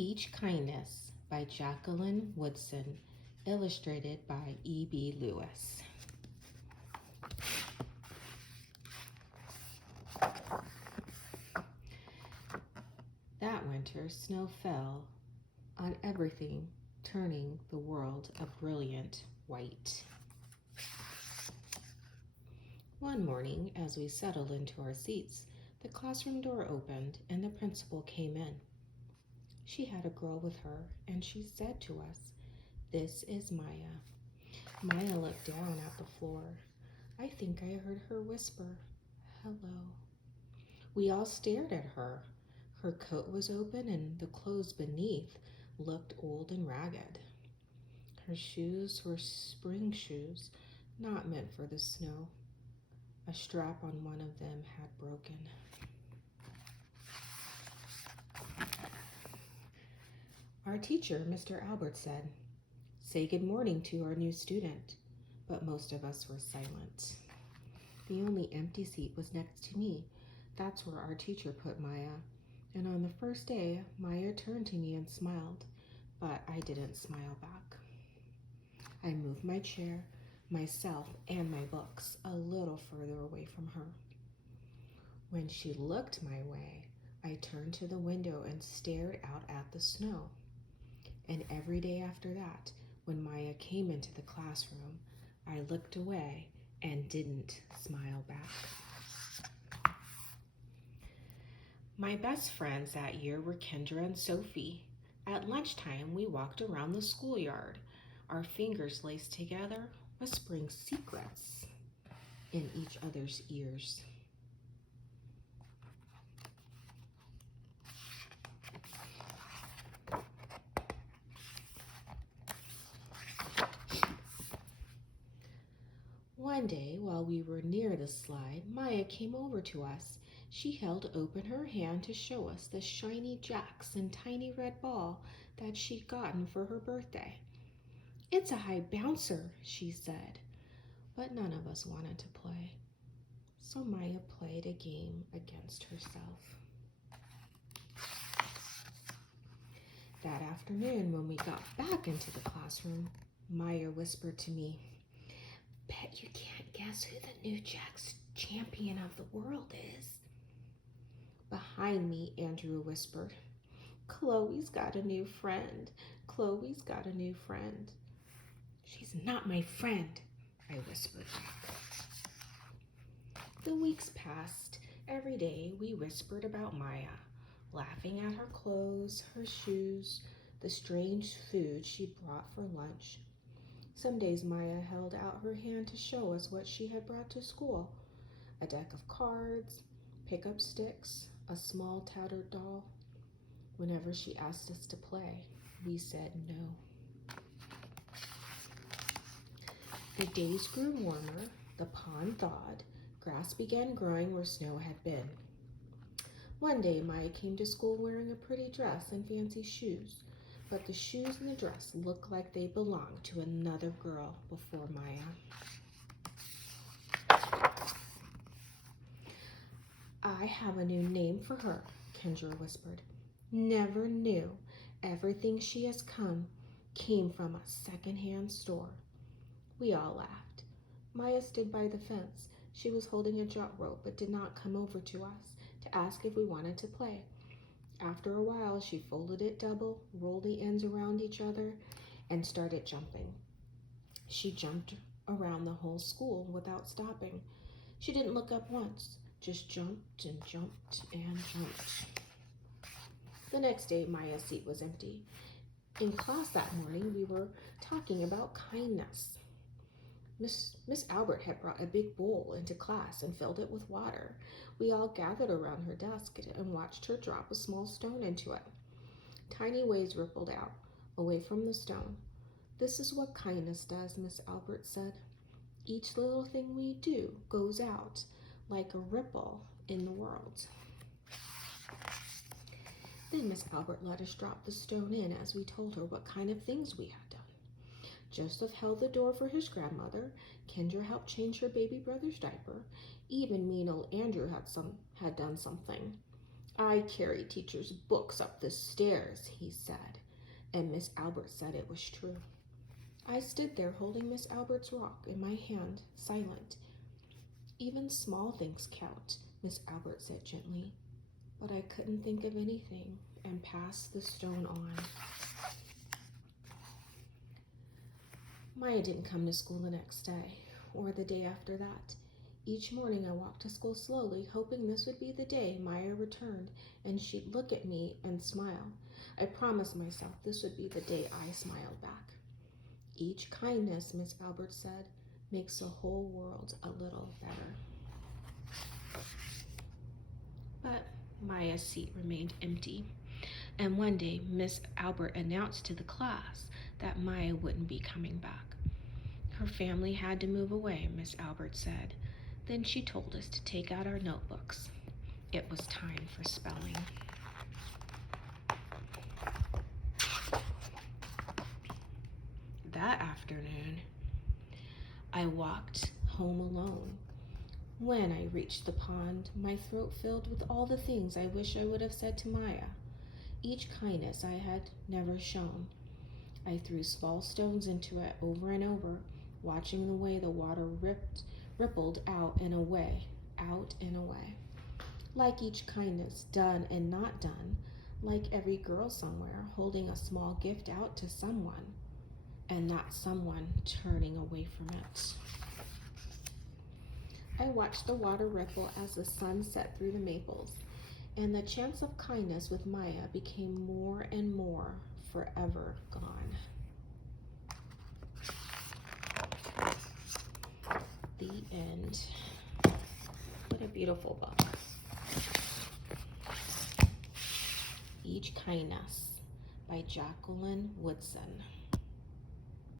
Each Kindness by Jacqueline Woodson, illustrated by E.B. Lewis. That winter, snow fell on everything, turning the world a brilliant white. One morning, as we settled into our seats, the classroom door opened and the principal came in. She had a girl with her, and she said to us, "This is Maya." Maya looked down at the floor. I think I heard her whisper, "Hello." We all stared at her. Her coat was open and the clothes beneath looked old and ragged. Her shoes were spring shoes, not meant for the snow. A strap on one of them had broken. Our teacher, Mr. Albert, said, "Say good morning to our new student," but most of us were silent. The only empty seat was next to me. That's where our teacher put Maya. And on the first day, Maya turned to me and smiled, but I didn't smile back. I moved my chair, myself, and my books a little further away from her. When she looked my way, I turned to the window and stared out at the snow. And every day after that, when Maya came into the classroom, I looked away and didn't smile back. My best friends that year were Kendra and Sophie. At lunchtime, we walked around the schoolyard, our fingers laced together, whispering secrets in each other's ears. One day, while we were near the slide, Maya came over to us. She held open her hand to show us the shiny jacks and tiny red ball that she'd gotten for her birthday. "It's a high bouncer," she said, but none of us wanted to play. So Maya played a game against herself. That afternoon, when we got back into the classroom, Maya whispered to me, "Bet you can't guess who the new Jack's champion of the world is." Behind me, Andrew whispered, "Chloe's got a new friend. Chloe's got a new friend." "She's not my friend," I whispered back. The weeks passed. Every day we whispered about Maya, laughing at her clothes, her shoes, the strange food she brought for lunch. Some days Maya held out her hand to show us what she had brought to school: a deck of cards, pickup sticks, a small tattered doll. Whenever she asked us to play, we said no. The days grew warmer, the pond thawed, grass began growing where snow had been. One day Maya came to school wearing a pretty dress and fancy shoes, but the shoes and the dress looked like they belonged to another girl before Maya. "I have a new name for her," Kendra whispered. "Never knew. Everything she has came from a secondhand store." We all laughed. Maya stood by the fence. She was holding a jump rope but did not come over to us to ask if we wanted to play. After a while, she folded it double, rolled the ends around each other, and started jumping. She jumped around the whole school without stopping. She didn't look up once, just jumped and jumped and jumped. The next day, Maya's seat was empty. In class that morning, we were talking about kindness. Miss Albert had brought a big bowl into class and filled it with water. We all gathered around her desk and watched her drop a small stone into it. Tiny waves rippled out, away from the stone. "This is what kindness does," Miss Albert said. "Each little thing we do goes out like a ripple in the world." Then Miss Albert let us drop the stone in as we told her what kind of things we had done. Joseph held the door for his grandmother. Kendra helped change her baby brother's diaper. Even mean old Andrew had done something. I carry teacher's books up the stairs, he said, and Miss Albert said it was true. I stood there holding Miss Albert's rock in my hand, silent. Even small things count, Miss Albert said gently, but I couldn't think of anything and passed the stone on. Maya didn't come to school the next day, or the day after that. Each morning I walked to school slowly, hoping this would be the day Maya returned and she'd look at me and smile. I promised myself this would be the day I smiled back. Each kindness, Miss Albert said, makes the whole world a little better. But Maya's seat remained empty, and one day Miss Albert announced to the class that Maya wouldn't be coming back. Her family had to move away, Miss Albert said. Then she told us to take out our notebooks. It was time for spelling. That afternoon, I walked home alone. When I reached the pond, my throat filled with all the things I wish I would have said to Maya. Each kindness I had never shown. I threw small stones into it over and over, watching the way the water rippled out and away, like each kindness done and not done, like every girl somewhere holding a small gift out to someone, and that someone turning away from it. I watched the water ripple as the sun set through the maples, and the chance of kindness with Maya became more and more forever gone. The end. What a beautiful book. Each Kindness by Jacqueline Woodson.